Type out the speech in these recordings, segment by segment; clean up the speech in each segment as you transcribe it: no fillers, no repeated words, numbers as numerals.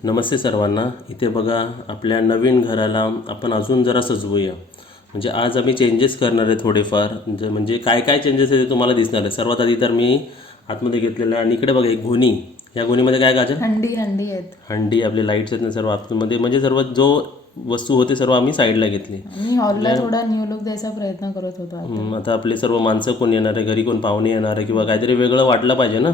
नमस्ते सर्वांना. इथे बघा, आपल्या नवीन घराला आपण अजून जरा सजवूया. म्हणजे आज आम्ही चेंजेस करणार आहे थोडेफार. म्हणजे काय काय चेंजेस आहे ते तुम्हाला दिसणार आहे. सर्वात आधी तर मी आतमध्ये घेतलेलं आहे आणि इकडे बघा एक गोणी. या गोणीमध्ये काय काजल? हंडी हंडी आहेत. हंडी, आपले लाईट्स आहेत ना सर्व आतमध्ये. म्हणजे सर्व जो वस्तू होते सर्व आम्ही साईडला घेतली. मी हॉलला थोडा न्यू लुक द्यायचा प्रयत्न करत होतो आता. आता आपले सर्व माणसं कोण येणार आहे, घरी कोण पाहुणे येणार आहे किंवा काहीतरी वेगळं वाटलं पाहिजे ना.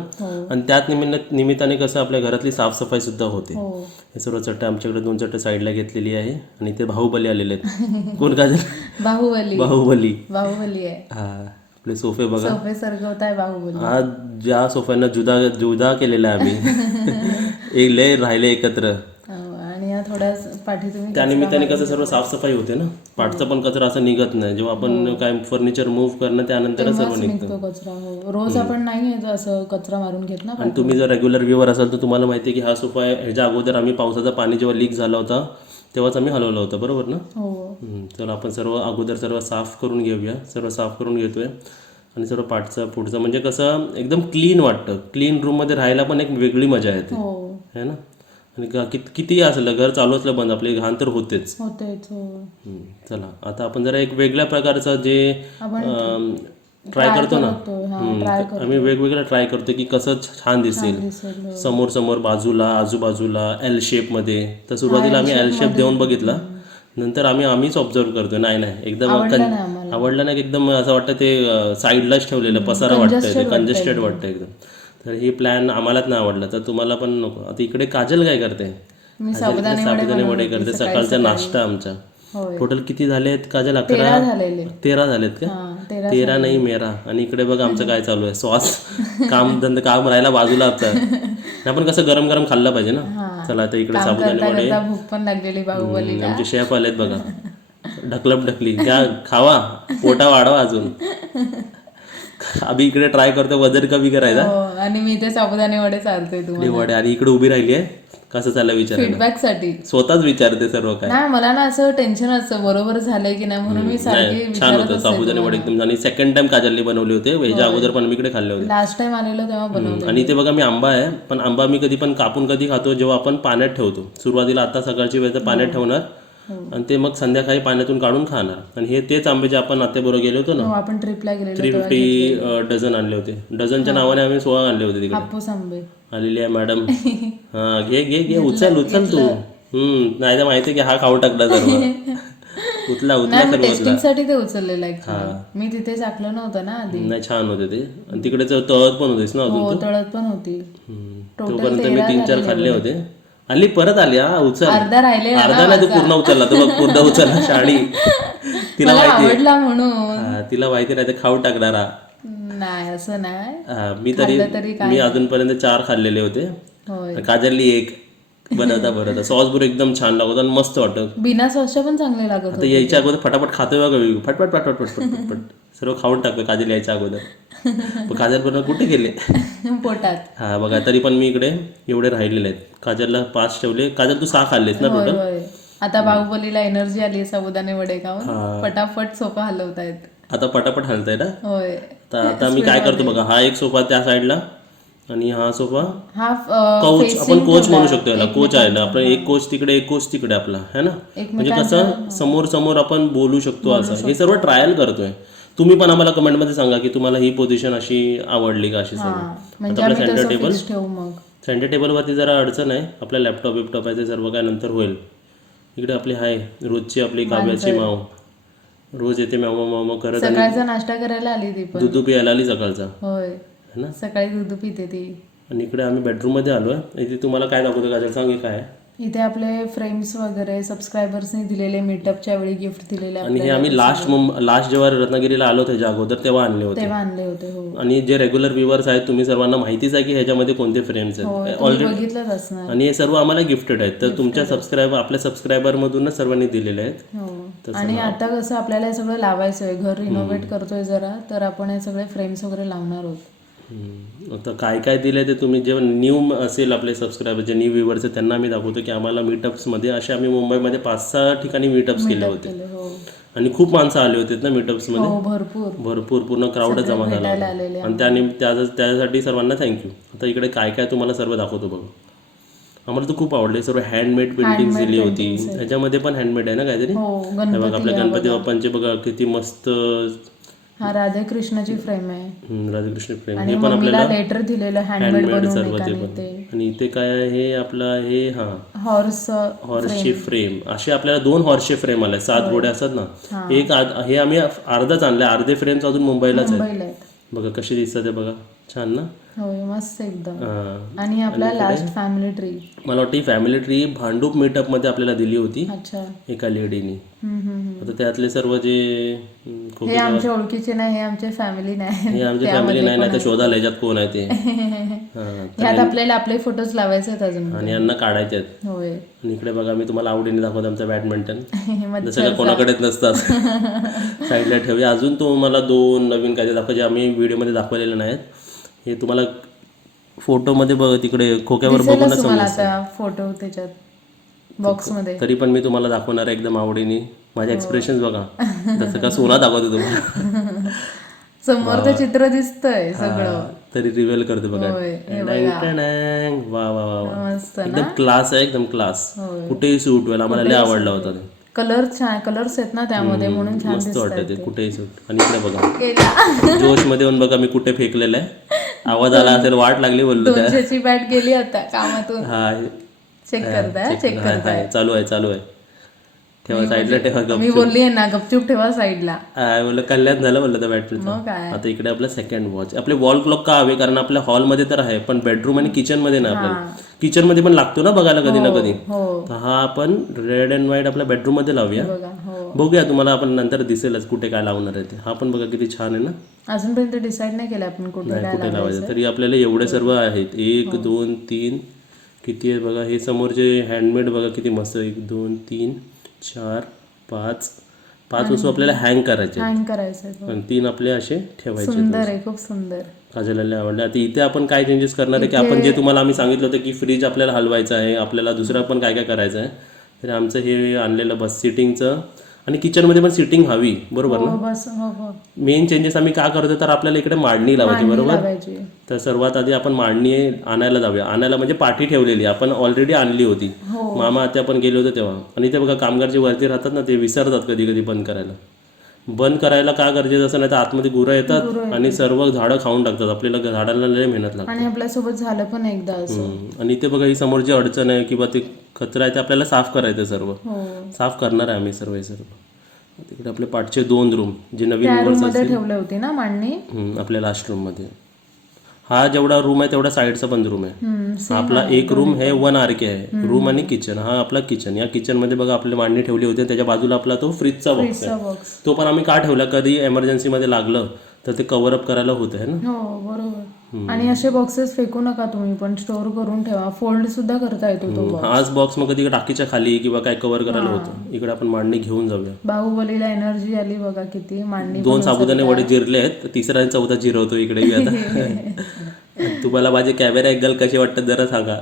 आणि त्याच निमित्ताने कसं आपल्या घरातली साफसफाई सुद्धा होते. हे सर्व चट्टे आमच्याकडे 2 चट्टे साईडला घेतलेली आहे आणि ते बाहुबली आलेले आहेत. कोण काजल? बाहुबली. बाहुबली. बाहुबली आहे. हा, आपले सोफे बघा. सोफे सरकवत आहे बाहुबली. आज ज्या सोफ्यांना जुदा केलेला आहे आम्ही, एक लय राहिले एकत्र. आणि या थोड्या पाठी तुम्ही त्या निमित्ताने कसं सर्व साफसफाई होते ना. पाठचा पण कचरा असं निघत नाही. जेव्हा आपण काय फर्निचर मूव्ह करणं त्यानंतर सर्व निघतं. निघतो कचरा. रोज आपण नाही असं कचरा मारून घेत ना. आणि तुम्ही जर रेग्युलर व्ह्यूवर असाल तर तुम्हाला माहिती आहे की हा सोफा ह्याच्या अगोदर आम्ही पावसाचं पाणी जेव्हा लीक झाला होता तेव्हाच आम्ही हलवलं होतं, बरोबर ना. तर आपण सर्व साफ करून घेऊया. सर्व साफ करून घेतोय आणि सर्व पाठचं पुढचं म्हणजे कसं एकदम क्लीन वाटतं. क्लीन रूममध्ये राहायला पण एक वेगळी मजा येते, है ना. आणि कितीही असलं, घर चालू असलं बंद, आपली घाण तर होतेच. चला आता आपण जरा एक वेगळ्या प्रकारचं जे ट्राय करतो ना, आम्ही वेगवेगळं ट्राय करतो की कसं छान दिसेल. समोर बाजूला आजूबाजूला एल शेपमध्ये. तर सुरुवातीला आम्ही एल शेप देऊन बघितला. नंतर आम्हीच ऑब्झर्व करतो. नाही एकदम आवडलं नाही. एकदम असं वाटतं ते साईडलाच ठेवलेलं पसारा वाटतं, ते कंजेस्टेड वाटतं एकदम. तर ही प्लॅन आम्हालाच नाही आवडला. तर तुम्हाला पण नको. आता इकडे काजल काय करते? साबुदाणे वडे करते. सकाळचा नाश्ता आमचा. टोटल किती झाले आहेत काजल? 13 झालेत का? 13 नाही मेरा. आणि इकडे बघा आमचं काय चालू आहे. सॉस काम राहायला बाजूला आता. आपण कसं गरम गरम खाल्लं पाहिजे ना. चला आता इकडे साबुदाणे वडे. भूक पण लागलेली बाहुबलीला. आमचे शेफ आलेत बघा. ढकली घ्या, खावा, पोटा वाढवा अजून. आम्ही इकडे ट्राय करतो वजन कमी करायचा. आणि मी ते साबुदाणे वडे चालतोय तुम्हाला वडे. आणि इकडे उभी राहिली आहे कसं चाललं विचार, फीडबॅक साठी. स्वतःच विचारते सर्व काय. नाही, मला ना असं टेन्शन असतं बरोबर झालंय की नाही म्हणून मी सारखी छान होतं साबुदाणे वडे एकदम. आणि सेकंड टाइम काजलने बनवले होते. ह्याच्या अगोदर पण मी इकडे खाल्ले होते. लास्ट टाइम आलेलो तेव्हा बनवले. आणि ते बघा मी आंबा आहे, पण आंबा मी कधी पण कापून कधी खातो जेव्हा आपण पाण्यात ठेवतो. सुरुवातीला आता सकाळची वेळ तर पाण्यात ठेवणार आणि ते मग संध्याकाळी पाण्यातून काढून खाणार. आणि हे तेच आंबे जे आपण आत्याबरोबर गेलो होतो ना, आपण ट्रिपला गेलो 350 डझन आणले होते. डझनच्या नावाने आम्ही 16 आणले होते तिकडे. हापूस आंबे आलेली आहे मॅडम. हा, घे उचल तू. नाही तर माहिती की हा खाऊ टाकला सर्व. उचला टेस्टिंग साठी ते उचललेलं आहे. मी तिथे टाकलं नव्हतं ना आधी. नाही, छान होते ते. आणि तिकडे तळत पण होतेस ना अजून. तळत पण होती. तोपर्यंत मी 3-4 खाल्ले होते. आली परत आली. हा, उचल. अर्धा राहिले. अर्धा नाही, तू पूर्ण उचलला. तर पूर्ण उचलला शाळी. तिला माहिती आवडला म्हणून. तिला माहिती नाही ते खाऊ टाकणारा. नाही असं नाही. मी अजूनपर्यंत 4 खाल्लेले होते. काजलली 1 बनवता सॉस बरोबर एकदम छान लागत आणि मस्त वाटत. बिना सॉसच्या पण चांगले लागत. आता यायच्या अगोदर फटाफट खातोय बघा. फटफट सर्व खाऊन टाकतो काजल यायच्या अगोदर. काजल बनव कुठे गेले? पोटात. हा बघा, तरी पण मी इकडे एवढे राहिलेले आहेत. काजलला 5 ठेवले. काजल तू 6 खाल्लेस ना टोटल. आता बाहुबलीला एनर्जी आली साबुदाणे वडे खाऊन. पटापट सोफा हलवतायत. आता पटापट हलताय ना. होय. आता मी काय करतो बघा, हा एक सोफा त्या साईडला आणि हा सोफा कोच. आपण कोच म्हणू शकतो याला. कोच आहे ना आपण. एक कोच तिकडे आपला है ना. म्हणजे कसं समोर आपण बोलू शकतो असं. हे सर्व ट्रायल करतोय. तुम्ही पण आम्हाला कमेंटमध्ये सांगा की तुम्हाला ही पोझिशन अशी आवडली का अशी सर्व. आता आपलं सेंटर टेबलवरती जरा अडचण आहे. आपला लॅपटॉप आहे ते सर्व काय नंतर होईल. इकडे आपली आहे रोजची आपली काव्याची माव. रोज येते माव करत. सकाळचा नाश्ता करायला आली ती पण. दूध प्यायला आली सकाळचा. होय ना. सकाळी दूध पिते ती. आणि इकडे आम्ही बेडरूम मध्ये आलोय. इथे तुम्हाला काय दाखवतो काजल, सांग काय आहे. इथे आपले फ्रेंड्स वगैरे सबस्क्रायबर्सनी दिलेले मीटअपच्या वेळी गिफ्ट दिलेले. आणि हे आम्ही लास्ट जेव्हा रत्नागिरीला आलो त्याच्या अगोदर तेव्हा आणले होते. आणि जे रेग्युलर व्ह्यूअर्स आहेत तुम्ही सर्वांना माहितीच आहे की ह्याच्यामध्ये कोणते फ्रेम्स आहेत ऑलरेडी. आणि हे सर्व आम्हाला गिफ्टेड आहेत. तर तुमच्या आपल्या सबस्क्रायबर मधूनच सर्वांनी दिलेले आहेत. आणि आता कसं आपल्याला हे सगळं लावायचं आहे. घर रिनोव्हेट करतोय जरा, तर आपण हे सगळे फ्रेम्स वगैरे लावणार आहोत. आता काय दिले ते तुम्ही जेव्हा न्यू असेल आपले सबस्क्रायबर जे न्यू व्ह्यूअर्स आहेत त्यांना आम्ही दाखवतो की आम्हाला मीटअप्समध्ये असे आम्ही मुंबईमध्ये 5-6 ठिकाणी मीटअप्स केले होते. आणि खूप माणसं आले होते ना मीटअप्समध्ये. भरपूर पूर्ण क्राऊडच जमा झाला. आणि त्यासाठी सर्वांना थँक्यू. आता इकडे काय तुम्हाला सर्व दाखवतो बघा. आम्हाला तर खूप आवडले. सर्व हँडमेड पेंटिंग्स दिली होती. ह्याच्यामध्ये पण हँडमेड आहे ना काहीतरी. हो हे गणपती बघा आपल्या गणपती बाप्पांचे बघा किती मस्त हा राधाकृष्णाची फ्रेम आहे राधाकृष्ण फ्रेम. आणि हे पण मम्मीला आपल्याला लेटर दिलेलं हँडमेड हँडमेड सर्व बनवून ते एकाने पण. ते आणि इथे काय आहे हे आपलं हे हॉर्स हॉर्सची फ्रेम. असे आपल्याला 2 हॉर्सचे फ्रेम आले. 7 घोडे असतात ना. एक हे आम्ही अर्धाच आणले. अर्धे फ्रेम्स अजून मुंबईलाच आहेत. मुंबईला आहेत. बघा कशी दिसतात ते बघा. छान ना. होय मस्त एकदम. हां. आणि आपला लास्ट फॅमिली ट्री. मला वाटतं ही फॅमिली ट्री भांडूप मीटअपमध्ये आपल्याला दिली होती अच्छा. एका लेडीनी. हम्म. आता त्यातले सर्व जे हे आमच्या ओळखीचे नाही, हे आमचे फॅमिली नाही. हे आमची फॅमिली नाही ना, ते शोधायला ह्याच्यात कोण आहे ते. हां. ह्यात आपल्याला आपले फोटोज लावायचे आहेत अजून. आणि यांना काढायचे आहेत. होय. आणि इकडे बघा मी तुम्हाला आवडीने दाखवतो आमचं बॅडमिंटन. मच्छर जसं का कोणाकडेच नसतात. साईडला ठेवूया. अजून तुम्हाला 2 नवीन काय दाखव जे आम्ही व्हिडिओमध्ये दाखवलेले नाहीत. हे तुम्हाला फोटोमध्ये बघ तिकडे खोक्यावर बघूनच तुम्हाला समजतं. आता फोटो त्याच्यात बॉक्स मध्ये. तरी पण मी तुम्हाला दाखवणार आहे एकदम आवडीने. माझे एक्सप्रेशन बघा जसं का सोना दाखवतो तुम्हाला. समोर तर चित्र दिसतंय सगळं. तरी रिव्हील करते बघा. होय. वा वा वा वा. मस्त एकदम क्लास आहे एकदम क्लास. कुठेही सूट व्हायला आम्हाला लय आवडला होता ते. कलर छान, कलर्स आहेत ना त्यामध्ये म्हणून छान मस्त वाटतं ते दिसतंय. कुठेही सूट. आणि इकडे बघा गेला. जोश मध्ये येऊन बघा मी कुठे फेकलेलं आहे. आवाज आला असेल वाट लागली बोललो त्या. 200ची बॅट गेली आता कामातून. हा चेक करताय, चेक करताय. चालू आहे. ठेवा साईडला ठेवा मी गपचूप. बोलली ना गपचूप ठेवा साईडला. बोललं कल्याण झालं बोललं त्या बॅटरीचं. मग काय. आता इकडे आपला सेकंड वॉच. आपले वॉल क्लॉक का हवे कारण आपल्या हॉलमध्ये तर आहे पण बेडरूम आणि किचन मध्ये नाही. आपल्याला किचन मध्ये पण लागतो ना बघायला कधी ना कधी. हो तर हा आपण रेड अँड व्हाईट आपल्या बेडरूम मध्ये लावूया. बघा. हो बघूया तुम्हाला आपण नंतर दिसेलच कुठे काय लावणार आहे ते. हा पण बघा किती छान आहे ना. अजूनपर्यंत डिसाईड नाही केलं आपण कुठे काय कुठे लावायचं तरी आपल्याला एवढे सर्व आहेत. 1 2 3 किती आहे बघा. हे समोरचे हँडमेड बघा किती मस्त. 1 2 3 4 5 वस्तू आपल्याला हँग करायचे हँग करायचं. आणि 3 आपले असे ठेवायचे. सुंदर आहे, खूप सुंदर. काजलला आवडले. आता इथे आपण काय चेंजेस करणार आहे की आपण जे तुम्हाला आम्ही सांगितलं होतं की फ्रीज आपल्याला हलवायचं आहे, आपल्याला दुसरं पण काय काय करायचं आहे. तर आमचं हे आणलेलं बस सिटिंगचं आणि किचनमध्ये पण सिटिंग हवी बरोबर ना. बस हो. मेन चेंजेस आम्ही का करतो तर आपल्याला इकडे मांडणी लावायची बरोबर. लावायची. तर सर्वात आधी आपण मांडणी आणायला जाऊया. आणायला म्हणजे पाठी ठेवलेली आपण ऑलरेडी आणली होती. मामा आत्या आपण गेले होते तेव्हा. आणि ते बघा कामगार जे वरती राहतात ना ते विसरतात कधी कधी बंद करायला का गरजेचं असं नाही तर आतमध्ये गुरं येतात आणि सर्व झाडं खाऊन टाकतात. आपल्याला झाडांना लय मेहनत लागते. आणि आपल्यासोबत झालं पण एकदा असं. आणि ते बघा ही समोरची अडचण आहे किंवा ते कचरा आहे ते आपल्याला साफ करायचं सर्व. साफ करणार आहे आम्ही सर्व. हे सर्व तिकडे आपले पाठचे 2 रूम जे नवीन मध्ये ठेवले होते ना मांडणी आपल्या लास्ट रूम मध्ये. हा जेवढा रूम आहे तेवढा साईडचा पण रूम आहे. आपला एक रूम हे 1 RK आहे. रूम आणि किचन. हा आपला किचन. या किचन मध्ये बघा आपली मांडणी ठेवली होती. त्याच्या बाजूला आपला तो फ्रीजचा बॉक्स आहे. तो पण आम्ही का ठेवला कधी इमर्जन्सी मध्ये लागलं तर ते कव्हर अप करायला होतं है ना. हो बरोबर. आणि असे बॉक्सेस फेकू नका तुम्ही पण स्टोअर करून ठेवा. फोल्ड सुद्धा करता येतो तो बॉक्स. हाच बॉक्स मग कधी टाकीच्या खाली किंवा काय कव्हर करायला होतं. इकडे आपण मांडणी घेऊन जाऊया. बाहुबलीला एनर्जी आली बघा किती. मांडणी 2 साबुदाणे वडे जिरले आहेत. 3रा आणि 4था जिरवतो इकडे आता. तुम्हाला माझे कॅमेरा अँगल कसे वाटतात जरा सांगा.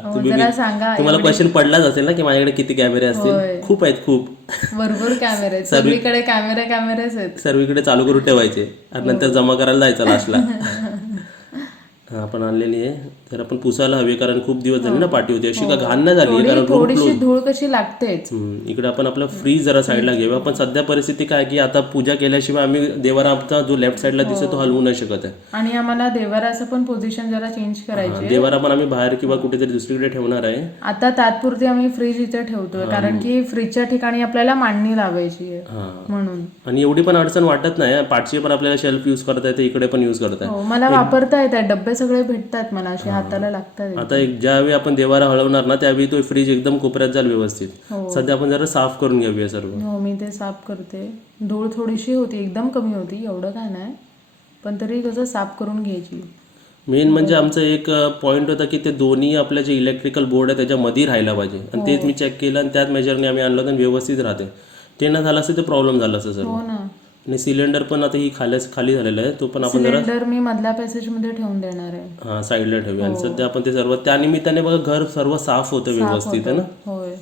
सांगा. तुम्हाला क्वेश्चन पडलाच असेल ना की माझ्याकडे किती कॅमेरे असतील. खूप आहेत खूप. भरपूर कॅमेरे आहेत. सगळीकडे कॅमेरेच आहेत. सर्वीकडे चालू करून ठेवायचे आणि नंतर जमा करायला जायचं लास्टला. आपण आणलेली आहे. तर आपण पुसायला हवी कारण खूप दिवस झाले ना पाठी होती. अशी का घाण नाही झाली कारण थोडीशी धूळ कशी लागतेच. इकडे आपण आपलं फ्रीज जरा साईडला घेऊया. पण सध्या परिस्थिती काय की आता पूजा केल्याशिवाय आम्ही देवारा आमचा जो लेफ्ट साईडला दिसतो तो हलवू नाही शकत आहे. आणि आम्हाला देवाराचं पण पोझिशन जरा चेंज करायची. देवारा पण आम्ही बाहेर किंवा कुठेतरी दुसरीकडे ठेवणार आहे. आता तात्पुरती आम्ही फ्रीज इथे ठेवतोय कारण की फ्रीजच्या ठिकाणी आपल्याला मांडणी लावायची आहे म्हणून. आणि एवढी पण अडचण वाटत नाही. पाठची पण आपल्याला शेल्फ युज करता येते. इकडे पण युज करता येते. मला वापरता येतात. डब्बे सगळे भेटतात मला असे हाताला लागतात. आता ज्यावेळी आपण देवारा हलवणार ना त्यावेळी तो फ्रीज एकदम कोपऱ्यात जाईल व्यवस्थित. सध्या आपण जरा साफ करून घेऊया सर्व. हो मी ते साफ करते. धूळ थोडीशी होती एकदम कमी होती एवढं काय नाही पण तरी कसं साफ करून घ्यायची. मेन म्हणजे आमचं एक पॉईंट होता की ते दोन्ही आपल्या जे इलेक्ट्रिकल बोर्ड आहे त्याच्यामध्ये राहायला पाहिजे आणि तेच मी चेक केलं आणि त्याच मेजरने आम्ही आणलं तर व्यवस्थित राहते. ते न झालं असं ते प्रॉब्लेम झाला असं सर्व. आणि सिलेंडर पण आता ही खाली झालेला आहे. तो पण आपण सिलेंडर मी मधल्या पॅसेज मध्ये ठेवून देणार आहे. हा साईडला ठेवूया. आणि सध्या आपण ते सर्व त्यानिमित्ताने बघा घर सर्व साफ होतं व्यवस्थित आहे ना. होय.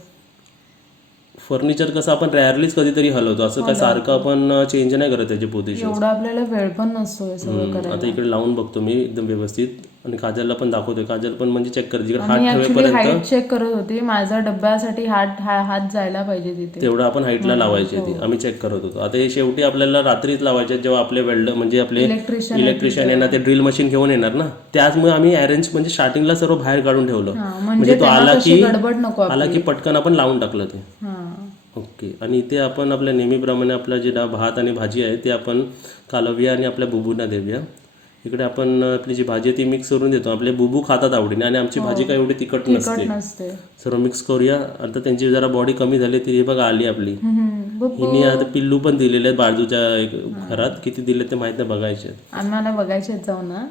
फर्निचर कसं आपण रेअरलीच कधीतरी हलवतो. असं काय सारखं आपण चेंज नाही करत त्याची पोझिशन. एवढा आपल्याला वेळ पण नसतो हे सगळं करायला. आता इकडे लावून बघतो मी एकदम व्यवस्थित. आणि काजलला पण दाखवतोय. काजल पण म्हणजे चेक कर, जिकडे हात मी ऍक्च्युली ठेवेपर्यंत हाईट चेक करत होती, माझा डब्यासाठी हात जायला पाहिजे तिथे. तेवढं आपण हाईटला लावायची ती आम्ही चेक करत होतो. आता हे शेवटी आपल्याला रात्रीच लावायचे जेव्हा आपले वेल्डर म्हणजे आपले इलेक्ट्रिशियन येणार, ते ड्रिल मशीन घेऊन येणार ना, त्याचमुळे आम्ही अरेंज म्हणजे स्टार्टिंगला सर्व बाहेर काढून ठेवलं, म्हणजे तो आला की पटकन आपण लावून टाकलं ते. ओके. आणि इथे आपण आपल्या नेहमीप्रमाणे आपला जे भात आणि भाजी आहे ते आपण कालवूया आणि आपल्या बुबूंना देऊया. इकडे आपण आपली जी भाजी आहे ती मिक्स करून देतो. आपले बुबू खातात आवडीने आणि आमची भाजी काय एवढी तिखट नसते. सर्व मिक्स करूया. आता त्यांची जरा बॉडी कमी झाली ती हे बघा आली आपली. हिने आता पिल्लू पण दिलेले आहेत बाजूच्या घरात, किती दिले ते माहित नाही, बघायचे आम्हाला बघायचे जाऊ ना.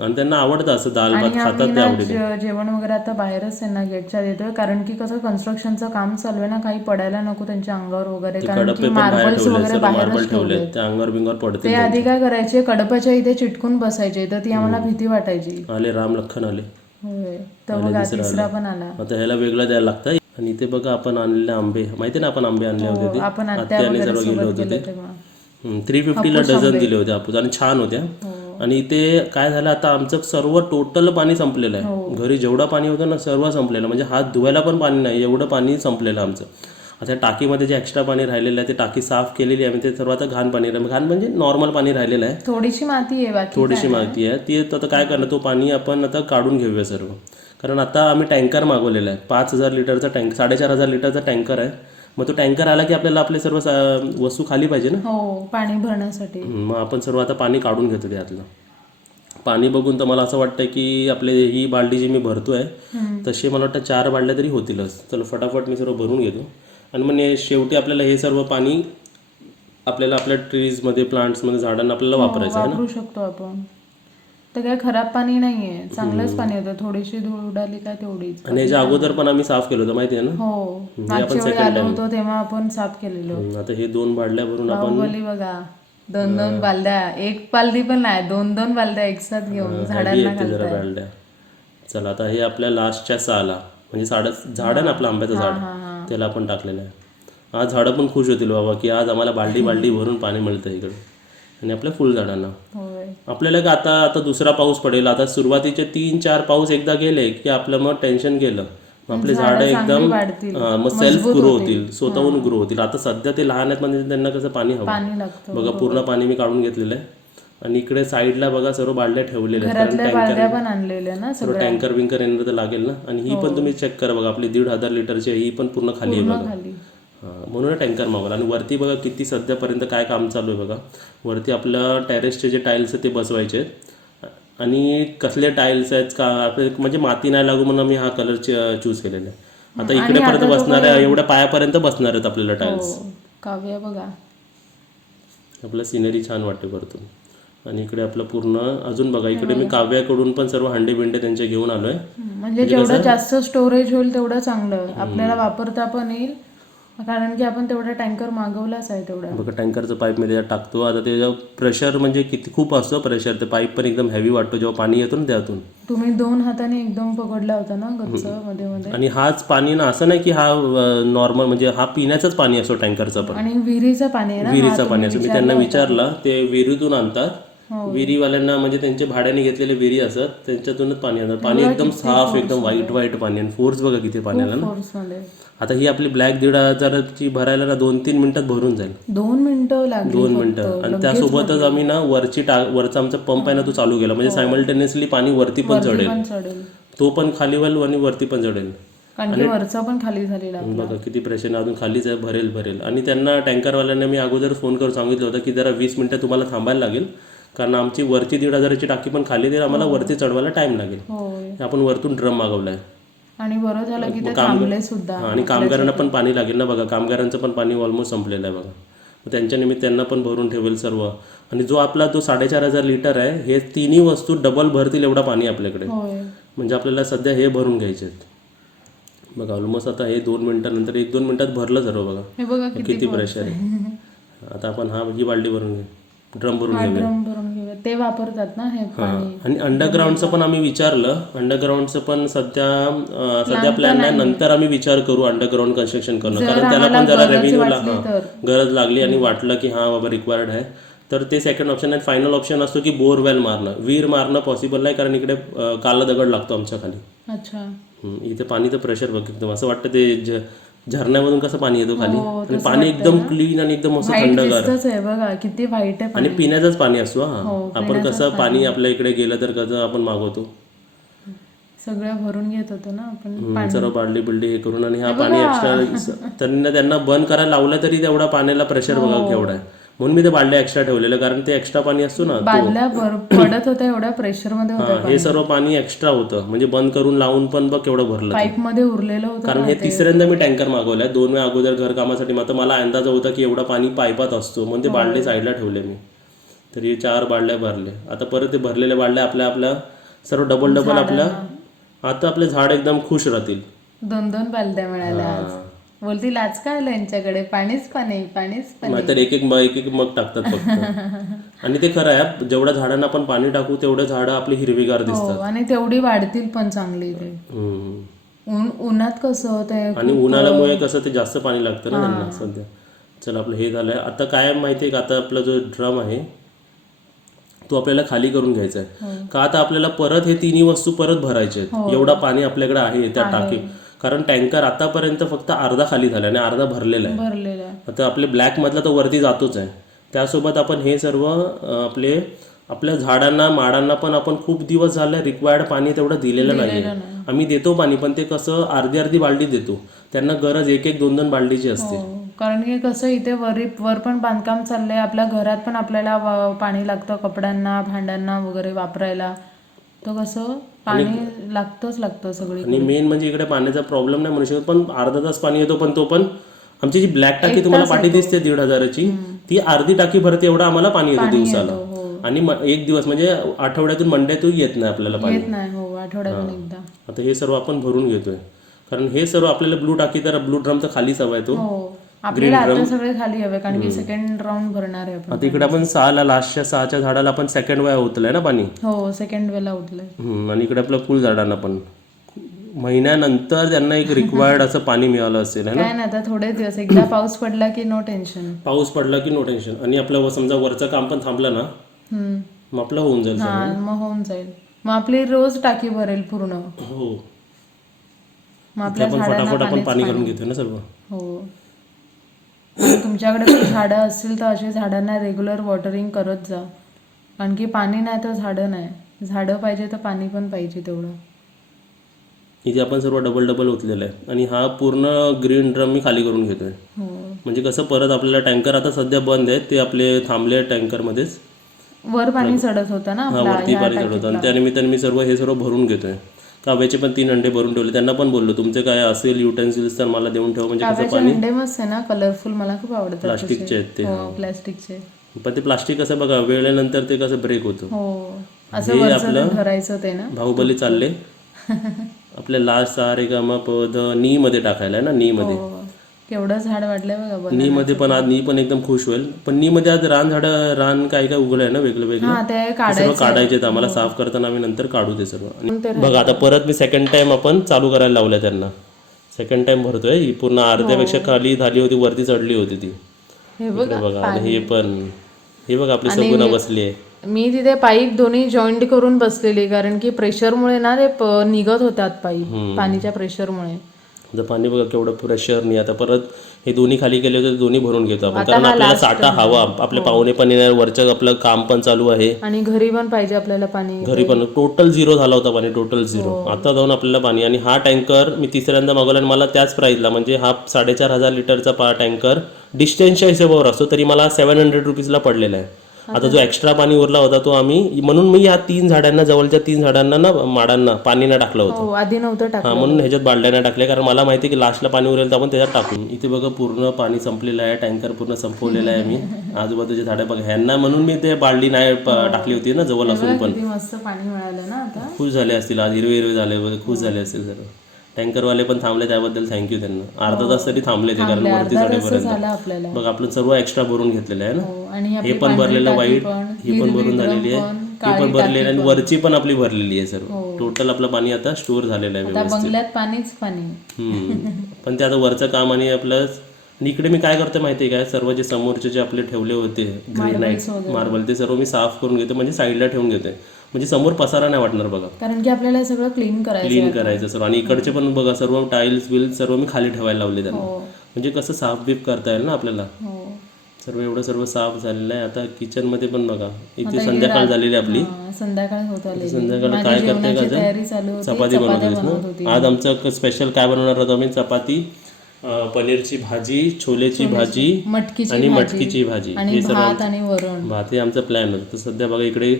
आणि त्यांना आवडतं असं दाल भात खातात ते आवडीने. जेवण वगैरे आता बाहेरच त्यांना गेटच्या देतोय, कारण की कसं कन्स्ट्रक्शनचं काम चालू आहे ना, काही पडायला नको त्यांच्या अंगावर वगैरे, कारण की मार्बल्स वगैरे बाहेरच ठेवले, त्या अंगावर बिंगावर पडते. ते आधी काय करायचे, कडपाच्या इथे चिटकून बसायचे, तर ती आम्हाला भीती वाटायची. आले राम लखन आले. होय, तर बघा तिसरा पण आला. आता ह्याला वेगळं द्यायला लागतं. आणि इथे बघा आपण आणलेले आंबे, माहिती ना आपण आंबे आणले होते ते, आपण आत्याने सर्व गेले होते ते 350ला डझन दिले होते आपण, आणि छान होत्या. आणि इथे काय झालं, आता आमचं सर्व टोटल पाणी संपलेलं आहे. घरी जेवढं पाणी होतं ना सर्व संपलेलं, म्हणजे हात धुवायला पण पाणी नाही, एवढं पाणी संपलेलं आमचं. आता टाकीमध्ये जे एक्स्ट्रा पाणी राहिलेलं आहे ते टाकी साफ केलेली आहे, ते सर्व आता घाण म्हणजे नॉर्मल पाणी राहिलेलं आहे, थोडीशी माती आहे ती आता काय करणार, तो पाणी आपण आता काढून घेऊया सर्व. कारण आता आम्ही टँकर मागवलेला आहे, 5000 लिटरचा टँकर, 4500 लिटरचा टँकर आहे. मग तो टँकर आला की आपल्याला आपले सर्व वस्तू खाली पाहिजे ना, पाणी भरण्यासाठी. मग आपण सर्व आता पाणी काढून घेतो त्यातलं. पाणी बघून तर मला असं वाटतं की आपले ही बाल्टी जी मी भरतोय तशी मला वाटतं 4 बाटल्या तरी होतीलच. चला फटाफट मी सर्व भरून घेतो. आणि मग शेवटी आपल्याला हे सर्व पाणी आपल्याला आपल्या ट्रीजमध्ये, प्लांट्समध्ये, झाडांना आपल्याला वापरायचं आहे ना. वापरू शकतो आपण. तर काय खराब पाणी नाहीये, चांगलंच पाणी होतं, थोडीशी धूळ उडाली काय तेवढीच. आणि याच्या अगोदर पण आम्ही साफ केलं होतं माहिती आहे ना. मागच्या वेळी आलो होतो तेव्हा आपण साफ केलेलं. आता हे 2 बाटल्या भरून आपण बघा 2-2 बालद्या, एक बालदी पण नाही, 2-2 बालद्या एकसाथ घेऊन झाडांना बालद्या. चला आता हे आपल्या लास्टच्या साला म्हणजे झाड आहे ना आपलं आंब्याचं झाड, त्याला आपण टाकलेलं आहे. आज झाडं पण खुश होतील बाबा की आज आम्हाला बाल्टी भरून पाणी मिळतं इकडे. आणि आपल्या फुलझाडांना आपल्याला का आता दुसरा पाऊस पडेल. आता सुरुवातीचे 3-4 पाऊस एकदा गेले की आपलं मग टेन्शन गेलं, आपले झाडं एकदम मग सेल्फ ग्रो होतील, स्वतःहून ग्रो होतील. आता सध्या ते लहान आहेत म्हणजे त्यांना कसं पाणी हवं बघा. पूर्ण पाणी मी काढून घेतलेलं आहे. आणि इकडे साईडला बघा सर्व बाटल्या ठेवलेल्या आहेत, सर्व टँकर विंकर येणार तर लागेल ना. आणि ही पण तुम्ही चेक करा बघा, आपली 1,500 लिटरची ही पण पूर्ण खाली आहे बघा. म्हणून टँकर मागवला. आणि वरती बघा किती सध्यापर्यंत काय काम चालू आहे बघा. वरती आपलं टेरेसचे जे टाईल्स आहेत ते बसवायचे आहेत. आणि कसले टाईल्स आहेत का म्हणजे माती नाही लागू म्हणून आम्ही हा कलर चूज केलेला आहे. आता इकडेपर्यंत बसणार आहे, एवढ्या पायापर्यंत बसणार आहेत आपल्याला टाईल्स. काव्य बघा, आपलं सिनरी छान वाटते वरतून. आणि इकडे आपलं पूर्ण अजून बघा, इकडे मी काव्याकडून पण सर्व हंडे बिंडे त्यांचे घेऊन आलोय. म्हणजे जेवढं जास्त स्टोरेज होईल तेवढं चांगलं, आपल्याला वापरता पण येईल, कारण की आपण तेवढा टँकर मागवलाच आहे तेवढा. बघा टँकरचं पाईप मध्ये टाकतो. आता ते प्रेशर म्हणजे किती खूप असतं प्रेशर, ते पाईप पण एकदम हेवी वाटतो जेव्हा पाणी येतो ना त्यातून. तुम्ही 2 हाताने एकदम पकडला होता ना गच्च मध्ये मध्ये. आणि हाच पाणी ना असं नाही की हा नॉर्मल म्हणजे हा पिण्याचंच पाणी असतो टँकरचा पण. आणि विहिरीचं पाणी आहे ना, विहिरीचं पाणी असतं. मी त्यांना विचारलं, ते विहिरीतून आणतात. विहिरीवाल्यांना म्हणजे त्यांचे भाड्याने घेतलेले विहिरी असतात त्यांच्यातूनच पाणी आणतात. पाणी एकदम साफ, एकदम व्हाईट पाणी. आणि फोर्स बघा किती पाण्याला ना. आता ही आपली ब्लॅक 1,500ची भरायला ना 2-3 मिनिटात भरून जाईल. 2 मिनिटं लागली, 2 मिनिटं. आणि त्यासोबतच आम्ही ना वरचा आमचा पंप आहे ना तो चालू केला, म्हणजे सायमल्टेनियसली पाणी वरती पण चढेल, तो पण खाली होईल आणि वरती पण चढेल. आणि वरचा पण खाली झालेला बघा किती प्रेशर, अजून खालीच आहे, भरेल. आणि त्यांना टँकरवाल्यांना मी अगोदर फोन करून सांगितलं होतं की जरा 20 मिनिटं तुम्हाला थांबायला लागेल, कारण आमची वरची 1,500ची टाकी पण खाली देईल, आम्हाला वरती चढवायला टाइम लागेल. आपण वरतून ड्रम मागवलाय. आणि बरं झालं की ते थांबले सुद्धा. आणि कामगारांना पण पाणी लागेल ना बघा, कामगारांचं पण पाणी ऑलमोस्ट संपलेलं आहे बघा. त्यांच्या निमित्त त्यांना पण भरून ठेवेल सर्व. आणि जो आपला तो 4,500 लिटर आहे, हे 3ही वस्तू डबल भरतील एवढा पाणी आपल्याकडे. म्हणजे आपल्याला सध्या हे भरून घ्यायचे आहेत बघा. ऑलमोस्ट आता हे 2 मिनिटानंतर 1-2 मिनिटात भरलं सर्व बघा. किती प्रेशर आहे. आता आपण ही बाल्टी भरून घेऊ, ड्रम भरून घेऊया. ते वापरतात ना हे पाणी. आणि अंडरग्राऊंडचं पण आम्ही विचारलं. अंडरग्राऊंडचं पण सध्या प्लॅन नाही, नंतर आम्ही विचार करू अंडरग्राऊंड कन्स्ट्रक्शन करणं, कारण त्याला पण जरा रेव्हेन्यूला गरज लागली आणि वाटलं की हा बाबा रिक्वायर्ड आहे तर ते सेकंड ऑप्शन आहे. फायनल ऑप्शन असतो की बोरवेल मारणं. विहीर मारणं पॉसिबल नाही, कारण इकडे काला दगड लागतो आमच्या खाली. अच्छा. इथे पाणीचं प्रेशर बघ एकदम असं वाटतं ते झरण्यामधून कसं पाणी येतो खाली, हो, आणि पाणी एकदम क्लीन आणि एकदम असं थंडगार, दिसतच आहे बघा किती व्हाईट आहे आणि पाणी. पिण्याचंच पाणी असतो. हा, हो, आपण कसं पाणी आपल्या इकडे गेलं तर कसं आपण मागवतो, सगळं भरून घेत होतो ना आपण. सर्व बादली बिल्डी हे करून, आणि हा पाणी एक्स्ट्रा त्यांना बंद करायला लावलं तरी तेवढा पाण्याला प्रेशर बघा केवढा आहे. म्हणून मी ते बादल्या एक्स्ट्रा ठेवलेलं, कारण ते एक्स्ट्रा पाणी असतो ना, बादल्या पडत होत्या एवढ्या प्रेशर मध्ये होत्या. हे सर्व पाणी एक्स्ट्रा होतं, म्हणजे बंद करून लावून पण बघ केवढं भरलं. पाईप मध्ये उरलेलं होतं. कारण हे तिसऱ्यांदा मी टँकर मागवलाय. 2 वेळा अगोदर घरकामासाठी. आता मला अंदाज होता की एवढा पाणी पाईपात असतो, म्हणून ते बादले साईडला ठेवले मी. तर हे 4 बादल्या भरले. आता परत ते भरलेल्या बादल्या आपल्या सर्व डबल आपल्या, आता आपले झाड एकदम खुश राहतील. 2-2 बालद्या मिळाल्या आज. बोलतील आज काय आलं यांच्याकडे, पाणीच पाणी. नाहीतर एक एक मग टाकतात फक्त. आणि ते खरं आहे, जेवढ्या झाडांना आपण पाणी टाकू तेवढं झाडं आपली हिरवीगार दिसतात, आणि तेवढी वाढतील पण चांगली ते. उन्हात कसं होतंय, आणि उन्हाळ्यामुळे कसं ते जास्त पाणी लागतं ना त्यांना सध्या. चल आपलं हे झालंय. आता काय माहितीये का, आता आपला जो ड्रम आहे तो आपल्याला खाली करून घ्यायचा आहे. का आता आपल्याला परत हे तिन्ही वस्तू परत भरायचे आहेत. एवढा पाणी आपल्याकडे आहे त्या टाकी, कारण टँकर आतापर्यंत फक्त अर्धा खाली झाला आणि अर्धा भरलेला आहे. आता आपले ब्लॅक मधला तो वरती जातोच आहे. त्यासोबत आपण हे सर्व आपल्या झाडांना माडांना पण आपण खूप दिवस झाले रिक्वायर्ड पाणी तेवढं दिलेलं नाहीये. आम्ही देतो पाणी, पण ते कसं अर्धी बालडी देतो. त्यांना गरज 1-2 बालडीची असते. कारण की कसं इथे वर पण बांधकाम चाललंय, आपल्या घरात पण आपल्याला पाणी लागतं कपड्यांना भांड्यांना वगैरे वापरायला. तर कसं पाणी लागतं सगळी. आणि मेन म्हणजे इकडे पाण्याचा प्रॉब्लेम नाही म्हणू शकत, पण अर्धा तास पाणी येतो. पण तो पण आमची जी ब्लॅक टाकी तुम्हाला पाठी दिसते 1,500ची, ती अर्धी टाकी भरते एवढं आम्हाला पाणी येतं दिवसाला. आणि एक दिवस म्हणजे आठवड्यातून मंडेतून येत नाही आपल्याला पाणी. आठवड्यातून एकदा. आता हे सर्व आपण भरून घेतोय, कारण हे सर्व आपल्याला ब्लू टाकी, तर ब्लू ड्रमचा खालीच हवा आहे तो. आपल्याला आता सगळे खाली हवे, कारण की सेकंड राऊंड भरणार आहे आपण. आता इकडे आपण 6च्या झाडाला आपण सेकंड वेळा उतलंय ना पाणी. हो, सेकंड वेळेला उतलंय. आणि इकडे आपलं फुल झाडांना पण महिन्यानंतर त्यांना एक रिक्वायर्ड असं पाणी मिळालं असेल, है ना. काय नाही, आता थोडे दिवस एकदा पाऊस पडला की नो टेन्शन. आणि आपलं समजा वरचं काम पण थांबलं ना, मग आपलं होऊन जाईल. मग आपली रोज टाकी भरेल पूर्ण. हो, मग आपल्या फटाफट आपण पाणी करून घेतोय ना सर्व. हो, तुमच्याकडे झाडं असतील तर असे झाडांना रेग्युलर वॉटरिंग करत जा, कारण की पाणी नाही तर झाडं नाही. झाडं पाहिजे तर पाणी पण पाहिजे तेवढं. इथे आपण सर्व डबल ओतलेलं आहे, आणि हा पूर्ण ग्रीन ड्रम मी खाली करून घेतोय. म्हणजे कसं परत आपल्याला टँकर आता सध्या बंद आहेत, ते आपले थांबले टँकरमध्येच. वर पाणी चढत होतं ना, वरती पाणी चढत होतं, आणि त्यानिमित्ताने मी सर्व हे सर्व भरून घेतोय. काव्याचे पण 3 अंडे भरून ठेवले. त्यांना पण बोललो तुमचे काय असेल युटेन्सिल्स तर मला देऊन ठेवा, म्हणजे कसं पाणी. अंडे मस्त आहे ना, कलरफुल, मला खूप आवडतात. प्लास्टिकचे आहेत ते. प्लास्टिकचे. पण ते प्लास्टिक कसं बघा वेळेनंतर ते कसं ब्रेक होतं. असं वरचं धरायचं ते ना. बाहुबली चालले आपल्या लास्ट सारेगामापद नी मध्ये टाकायला ना, नी मध्ये केवढं झाड वाढलंय बघा. नी मध्ये पण आज नी पण एकदम खुश होईल. पण नी मध्ये आज रान काय उघडलंय ना वेगळं सर्व काढायचे. आम्हाला साफ करताना आम्ही नंतर काढू ते सर्व. बघा आता परत मी सेकंड टाइम आपण चालू करायला लावलंय त्यांना. सेकंड टाइम भरतोय. ही पूर्ण अर्ध्यापेक्षा खाली झाली होती, वरती चढली होती ती. बघा हे पण, हे बघा आपली सगुना बसली आहे. मी तिथे पाईप दोन्ही जॉईंट करून बसलेली, कारण की प्रेशरमुळे ना ते निघत होतात पाईप, पाणीच्या प्रेशरमुळे. आता पाणी बघा केवढं प्रेशर नाही. आता परत हे दोन्ही खाली केले होते, दोन्ही भरून घेतो आपण, कारण आपल्याला साठा हवा. आपले पाहुणे पण येणार, वरचं आपलं काम पण चालू आहे, आणि घरी पण पाहिजे आपल्याला पाणी. घरी पण टोटल 0 झाला होता पाणी, टोटल 0. आता जाऊन आपल्याला पाणी. आणि हा टँकर मी तिसऱ्यांदा मागवला, आणि मला त्याच प्राईजला, म्हणजे हा 4,500 लिटरचा टँकर डिस्टन्सच्या हिशोबावर असतो, तरी मला 700 रुपीजला पडलेला आहे. आता जो एक्स्ट्रा पाणी उरला होता तो आम्ही, म्हणून मी ह्या 3 झाडांना, जवळच्या 3 झाडांना ना, माडांना पाणी नाही टाकलं होतं. आधी नव्हतं टाकलं. म्हणून ह्याच्यात बालड्या टाकले, कारण मला माहिती की लास्टला पाणी उरेल तर आपण त्याच्यात टाकून. इथे बघा पूर्ण पाणी संपलेलं आहे, टँकर पूर्ण संपवलेला आहे मी. आजूबाजूचे झाडं बघा, ह्यांना म्हणून मी ते बालडी नाही टाकली होती ना, जवळ असून पण. मस्त पाणी मिळालं ना आता. खुश झाले असतील आज, हिरवे झाले, खुश झाले असतील सर्व. टँकरवाले पण थांबले, त्याबद्दल थँक्यू त्यांना. अर्धा तास तरी थांबले ते, कारण वरती चढेपर्यंत. बघ आपण सर्व एक्स्ट्रा भरून घेतलेलं आहे ना. हे पण भरलेलं व्हाईट, ही पण भरून झालेली आहे, ही पण भरलेली, आणि वरची पण आपली भरलेली आहे सर्व. टोटल आपलं पाणी आता स्टोअर झालेलं आहे व्यवस्थित. बंगल्यात पाणीच पाणी. पण ते आता वरचं काम आणि आपलं आणि इकडे मी काय करते माहिती आहे काय, सर्व जे समोरचे जे आपले ठेवले होते ग्रेनाइट मार्बल ते सर्व मी साफ करून घेते, म्हणजे साईडला ठेवून घेते, म्हणजे समोर पसारा नाही वाटणार बघा. कारण की आपल्याला सगळं क्लीन करायचं. क्लीन करायचं सर्व. आणि इकडचे पण बघा सर्व टाईल्स बिल सर्व मी खाली ठेवायला लावले त्यांना, हो म्हणजे कसं साफ बीफ करता येईल ना आपल्याला. हो. सर्व एवढं सर्व साफ झालेलं आहे. आता किचनमध्ये पण बघा, इथे संध्याकाळ झालेली आपली. संध्याकाळ होत आली. संध्याकाळ काय करते का तयारी चालू होती. चपाती बनवतेस ना. आज आमचं स्पेशल काय बनवणार होतं आम्ही, चपाती, पनीरची भाजी, छोलेची भाजी आणि मटकीची भाजी, आणि भात आणि वरण. भात हे आमचा प्लॅन होता. तर सध्या बघा इकडे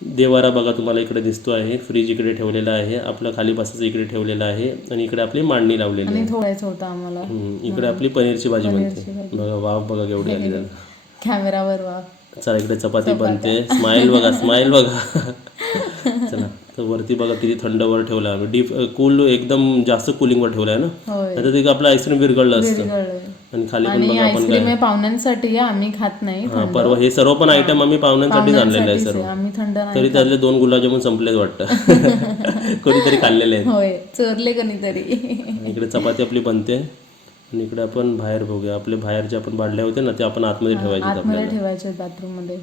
देवारा बघा तुम्हाला इकडे दिसतो आहे, फ्रीज इकडे ठेवलेला आहे, आपलं खाली बसायचं इकडे ठेवलेलं आहे, आणि इकडे आपली मांडणी लावलेली आहे. आणि थोडायचं होतं आम्हाला. इकडे आपली पनीरची भाजी बनते बघा. वाफ बघा केवढी आली त्याला. कॅमेरावर वा. चला इकडे चपाती बनते. स्माइल बघा, स्माइल बघा. चला तर वरती बघा किती थंड वर ठेवला आम्ही, डीप कूल एकदम जास्त कूलिंगवर ठेवला आहे ना. होय. आता ते आपलं आईस्क्रीम विरघळलं असतं. विरघळलंय. आणि खाली पण आणि बघा आपण आईस्क्रीम हे पाहुण्यांसाठी आहे, आम्ही खात नाही. हा परवा हे सर्व पण आयटम आम्ही पाहुण्यांसाठीच आणलेले आहे सर्व. आम्ही थंड नाही. तरी त्यातले 2 गुलाबजामुन संपलेच वाटतं. कोणीतरी खाल्लेले आहेत. होय, चोरले कोणीतरी. इकडे चपाती आपली बनते, आणि इकडे आपण बाहेर बघूया. आपले बाहेर जे आपण बांधले होते ना ते आपण आतमध्ये ठेवायचे आतमध्ये ठेवायचे बाथरूम मध्ये.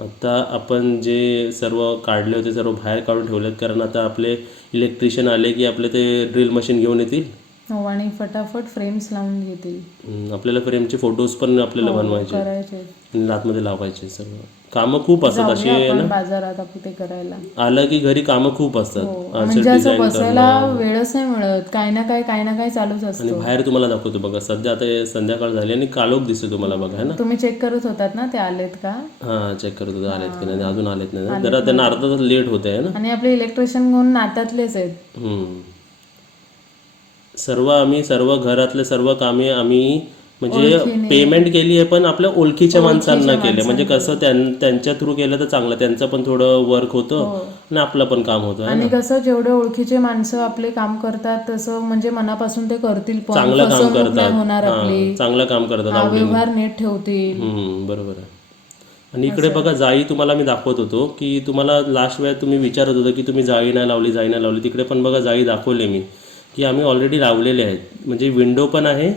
आता आपण जे सर्व काढले होते सर्व बाहेर काढून ठेवलेत, कारण आता आपले इलेक्ट्रिशियन आले की आपले ते ड्रिल मशीन घेऊन येतील. हो, आणि फटाफट फ्रेम्स लावून घेतील. आपल्याला फ्रेमचे फोटोज पण आपल्याला बनवायचे करायचे. आणि आतमध्ये लावायचे. सर्व कामं खूप असतात अशी आहे ना. आपण बाजारात आपण ते करायला आलं की घरी कामं खूप असतात. म्हणजे असं बसायला वेळच नाही मिळत. काही ना काही चालूच असतं. आणि बाहेर तुम्हाला दाखवतो बघा, सध्या आता संध्याकाळ झाली आणि काळोख दिसतो तुम्हाला बघा, है ना. तुम्ही चेक करत होतात ना ते आलेत का. हा चेक करत होतो आलेत की नाही, अजून आलेत नाही. जरा त्यांना अर्धा तास लेट होत आहे ना. आणि आपले इलेक्ट्रिशियन म्हणून नात्यातलेच आहेत. सर्व घरातले सर्व कामे आम्ही म्हणजे पेमेंट केली आहे, पण आपल्या ओळखीच्या माणसांना केले, म्हणजे कसं त्यांच्या थ्रू केलं तर चांगलं, त्यांचं पण थोडं वर्क होतं आणि आपलं पण काम होतं. आणि कसं जेवढे ओळखीचे माणसं आपले काम करतात तसं म्हणजे मनापासून ते करतील, पण चांगलं काम फसवणूक नाही करतात. होणार आपली. चांगलं काम करतात, व्यवहार नीट ठेवतील. बरोबर आहे. आणि इकडे बघा जाळी तुम्हाला मी दाखवत होतो की तुम्हाला लास्ट वेळेत तुम्ही विचारत होतो की तुम्ही जाळी नाही लावली. तिकडे पण बघा जाळी दाखवली मी की आम्ही ऑलरेडी लावलेले आहेत, म्हणजे विंडो पण आहे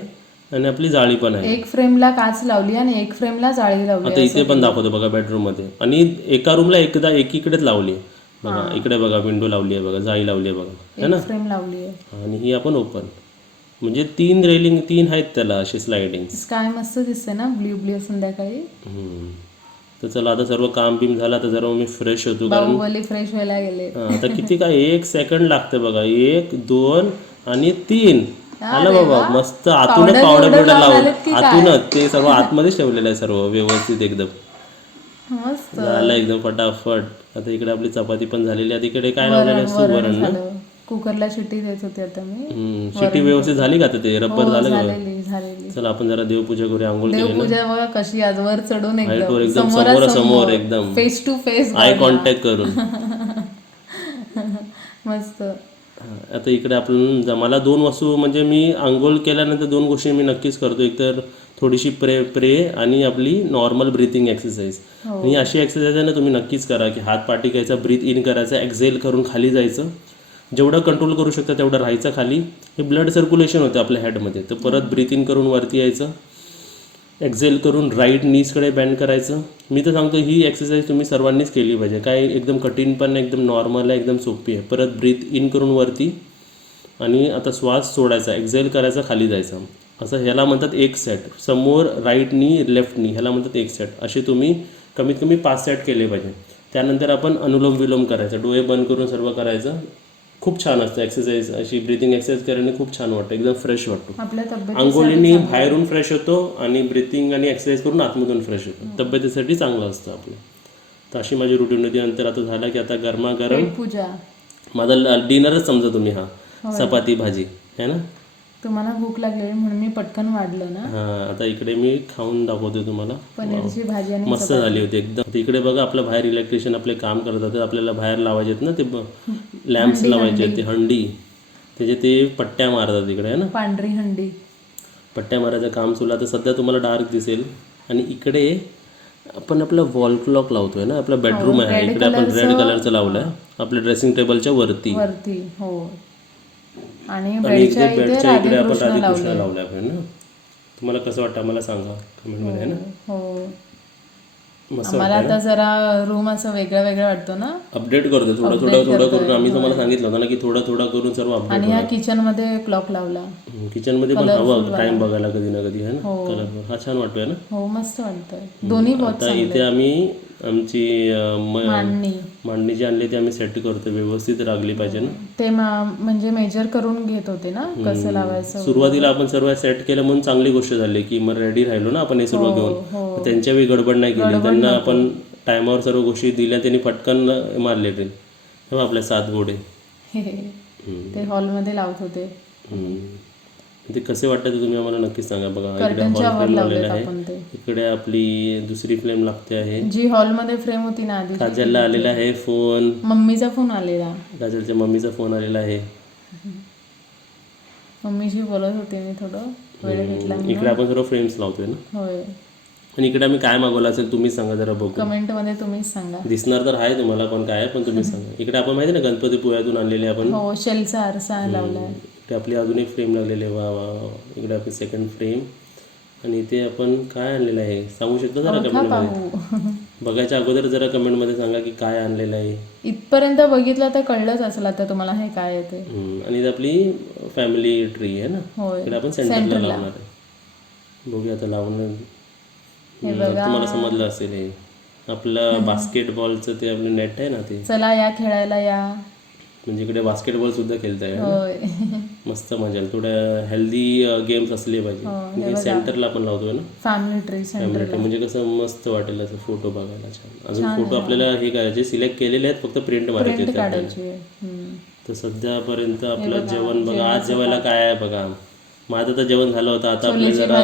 आणि आपली जाळी पण आहे. एक फ्रेमला काच लावली आणि एक फ्रेमला जाळी लावली. आता इथे पण दाखवतो बघा बेडरूम मध्ये, आणि एका रूमला एकीकडेच लावली आहे बघा. इकडे बघा विंडो लावली आहे बघा, जाळी लावली आहे बघा, है ना. फ्रेम लावली आहे आणि ही आपण ओपन, म्हणजे 3 रेलिंग 3 आहेत त्याला अशी स्लायडिंग. स्काय मस्त दिसते ना, ब्ल्यू संध्याकाळी. तर चला आता सर्व काम बिम झालं, आता जरा मी फ्रेश होतो, कारण फ्रेश व्हायला गेले. आता किती काय 1 सेकंड लागते बघा, 1 2 आणि 3 आलं बाबा. मस्त आतूनच पावडर बिवडर लावून आतूनच ते सर्व आतमध्येच ठेवलेलं आहे सर्व व्यवस्थित एकदम. मस्त झालं एकदम फटाफट. आता इकडे आपली चपाती पण झालेली आहे. इकडे काय लावलेलं आहे, सुवरण ना. कुकरला शिट्टी देत होती आता मी. शिट्टी व्यवस्थित झाली का, ते रब्बर झालं का. झालेली. चला आपण जरा देवपूजा करूया. आंघोळ केली ना. देवपूजा बघा कशी आज वर चढून एकदम समोर एकदम face to face eye contact करून. मस्त. आता इकडे आपण मला 2 वस्तू, म्हणजे मी आंघोळ केल्यानंतर 2 गोष्टी मी नक्कीच करतो. एक तर थोडीशी प्रे आणि आपली नॉर्मल ब्रीथिंग एक्सरसाइज. आणि अशी एक्सरसाइज आहे ना तुम्ही नक्कीच करा की हात पाठी घ्यायचा, ब्रीथ इन करायचा, एक्झेल करून खाली जायचं, जेवढं कंट्रोल करू शकता तेवढं राहायचं खाली. हे ब्लड सर्क्युलेशन होतं आपल्या हेडमध्ये. तर परत ब्रीथ इन करून वरती यायचं, एक्झेल करून राईट नीजकडे बँड करायचं. मी तर सांगतो ही एक्सरसाइज तुम्ही सर्वांनीच केली पाहिजे. काय एकदम कठीण पण एकदम नॉर्मल आहे, एकदम सोपी आहे. परत ब्रीथ इन करून वरती, आणि आता श्वास सोडायचा, एक्झेल करायचा, खाली जायचं. असं ह्याला म्हणतात 1 सेट. समोर राईट नी लेफ्ट नी, ह्याला म्हणतात 1 सेट. असे तुम्ही कमीत कमी 5 सेट केले पाहिजे. त्यानंतर आपण अनुलोम विलोम करायचं, डोळे बंद करून सर्व करायचं. खूप छान असतं एक्सरसाइज. अशी ब्रीथिंग एक्सरसाइज केल्याने खूप छान वाटतं, एकदम फ्रेश वाटतो. आंघोळीने बाहेरून फ्रेश होतो आणि ब्रीथिंग आणि एक्सरसाइज करून आतमधून फ्रेश होतो. तब्येतीसाठी चांगलं असतं आपलं. तर अशी माझी रुटीन होती. नंतर आता झाला की आता गरमागरम पूजा, माझा डिनरच समजा तुम्ही. चपाती भाजी है ना. तुम्हाला भूक लागली म्हणून मी पटकन वाढलं ना. आता इकडे मी खाऊन दाखवतो तुम्हाला. पनीरची भाजी आणि मस्त झाली होती एकदम. इकडे बघा आपलं बाहेर इलेक्ट्रिशियन आपले काम करतात. आपल्याला बाहेर लावायचे आहेत ना ते लॅम्प्स लावायचे आहेत, ते हंडी, त्याचे ते पट्ट्या मारतात इकडे, है ना. पांढरी हंडी पट्ट्या मारायचं काम सुरू. आता सध्या तुम्हाला डार्क दिसेल. आणि इकडे आपण आपलं वॉल क्लॉक लावतोय ना, आपला बेडरूम आहे. इकडे आपण रेड कलरचं लावलं आहे आपल्या ड्रेसिंग टेबलच्या वरती. हो. आणि बेडच्या इकडे आपण राधाकृष्ण लावलाय आपण ना. तुम्हाला कसं वाटतं आम्हाला सांगा कमेंटमध्ये आहे ना. हो मस्त आम्हाला आता जरा रूम असं वेगळा वेगळा वाटतो ना. अपडेट करतो थोडं करून. आम्ही तुम्हाला सांगितलं होतं ना की थोडा करून सर्व अपडेट. आणि ह्या किचन मध्ये क्लॉक लावला. किचनमध्ये पण हवं टाइम बघायला कधी ना कधी आहे ना. कलरफुल हा छान वाटतोय ना. हो मस्त वाटतंय. दोन्ही बहुत आता इथे आम्ही आमची मांडणी मांडणी जी आणली ती आम्ही सेट करतो, व्यवस्थित लागली पाहिजे ना. ते म्हणजे मेजर करून घेत होते ना कसं लावायचं. सुरुवातीला आपण सर्व सेट केलं म्हणून चांगली गोष्ट झाली की मग रेडी राहिलो ना आपण हे सर्व घेऊन. त्यांच्या वेळी गडबड नाही केली, त्यांना आपण टायमावर सर्व गोष्टी दिल्या, त्यांनी पटकन मारले ट्रेन. तेव्हा आपल्या 7 घोडे ते हॉलमध्ये लावत होते. ते कसे वाटतं ते तुम्ही आम्हाला नक्कीच सांगा. बघा इकडे हॉल फ्लेम लावलेला आहे, इकडे आपली दुसरी फ्लेम लागते आहे, जी हॉलमध्ये फ्रेम होती ना आधी. काजलला आलेला आहे फोन, मम्मीचा फोन आलेला, काजलच्या मम्मीचा फोन आलेला आहे. मम्मीशी बोलत होते मी, थोडं वेळ घेतला. इकडे आपण सर्व फ्रेम्स लावतोय ना. होय. आणि इकडे आम्ही काय मागवलं असेल तुम्ही सांगा जरा बघू. कमेंट मध्ये तुम्हीच सांगा. दिसणार तर आहे तुम्हाला पण काय, पण तुम्ही सांगा. इकडे आपण माहिती ना गणपती पुळ्यातून आणलेले आपण. हो शेलचा आरसा लावलाय. इकडे आपली अजून एक फ्रेम लागलेली आहे. वा वा वा. इकडे आपली सेकंड फ्रेम. आणि इथे आपण काय आणलेलं आहे सांगू शकतो जरा कमेंटमध्ये. बघायच्या अगोदर जरा कमेंटमध्ये सांगा की काय आणलेलं आहे. इथपर्यंत बघितलं तर कळलंच असेल आता तुम्हाला हे काय येते. आणि इथे आपली फॅमिली ट्री आहे ना. होय. इकडे आपण सेंटरला लावणार आहे. बघूया आता लावणं. तुम्हाला समजलं असेल हे आपलं बास्केटबॉलचं ते आपलं नेट आहे ना ते. चला या खेळायला या. म्हणजे इकडे बास्केटबॉल सुद्धा खेळताय. होय. मस्त मजा आली. थोड्या हेल्दी गेम्स असले पाहिजे. आणि सेंटरला आपण लावतोय ना फॅमिली ट्री सेंटर. म्हणजे कसं मस्त वाटेल असं फोटो बघायला छान. अजून फोटो आपल्याला हे करायचे सिलेक्ट केलेले आहेत, फक्त प्रिंट मारायचे. तर सध्यापर्यंत आपलं जेवण बघा. आज जेवायला काय आहे बघा. माझं तर जेवण झालं होतं. आता आपल्याला जरा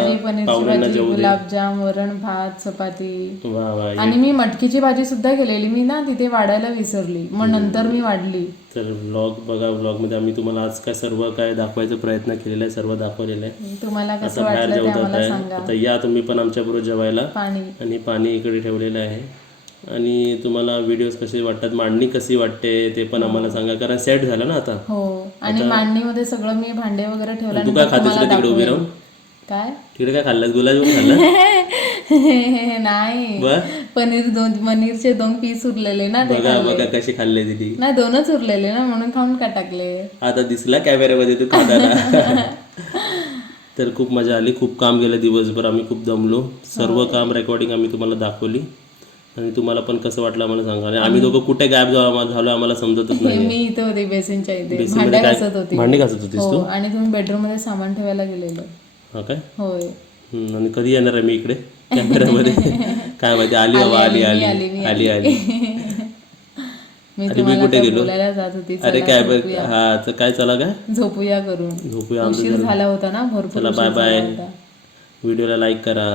पाहुण्यांना जेवू दे. गुलाबजाम, वरण भात, चपाती. वा वा. आणि मी मटकीची भाजी सुद्धा केलेली. मी ना तिथे वाढायला विसरली, मग नंतर मी वाढली. तर व्लॉग बघा. व्लॉगमध्ये आम्ही तुम्हाला आज काय सर्व काय दाखवायचा प्रयत्न केलेला आहे, सर्व दाखवलेलं आहे. तुम्हाला कसं आता बाहेर वाटलं ते जेवतात आम्हाला आहे. सांगा. आता या तुम्ही पण आमच्याबरोबर जेवायला. पाणी आणि पाणी इकडे ठेवलेलं आहे. आणि तुम्हाला व्हिडिओज कसे वाटतात, मांडणी कशी वाटते ते पण आम्हाला सांगा, कारण सेट झालं ना आता. हो. आणि मांडणीमध्ये सगळं मी भांडे वगैरे ठेवला. तू काय खातेस का तिकडे उभी राहून? काय तिकडे काय खाल्लं? गुलाबजामुन खाल्लं? नाही, पनीरचे 2 पीस उरलेले ना. बघा बघा कशी खाल्ले दिदी. नाही 2च उरलेले ना, म्हणून खाऊन का टाकले. आता दिसला कॅमेऱ्यामध्ये तू खाताना. तर खूप मजा आली. खूप काम केलं दिवसभर. आम्ही खूप दमलो. सर्व काम रेकॉर्डिंग आम्ही तुम्हाला दाखवली. आणि तुम्हाला पण कसं वाटलं आम्हाला सांगा. आणि आम्ही दोघं कुठे गायब झालो आम्हाला समजतच नाही. मी इथे होते बेसिनच्या इथे, भांडे घासत होती. भांडे घासत होतीस तू? आणि तुम्ही बेडरूम मध्ये सामान ठेवायला गेलेलो. हा काय? होय. आणि कधी येणार आहे मी इकडे कॅमेऱ्यामध्ये? काय माहिती. आली बाबा, आली आली आली आली. मी तुम्हाला बोलायला जात होती. अरे काय बघ. हा तर काय, चला काय झोपूया करून. झोपूया. उशीर झाला होता ना भरपूर. चला बाय बाय. व्हिडिओला लाईक करा.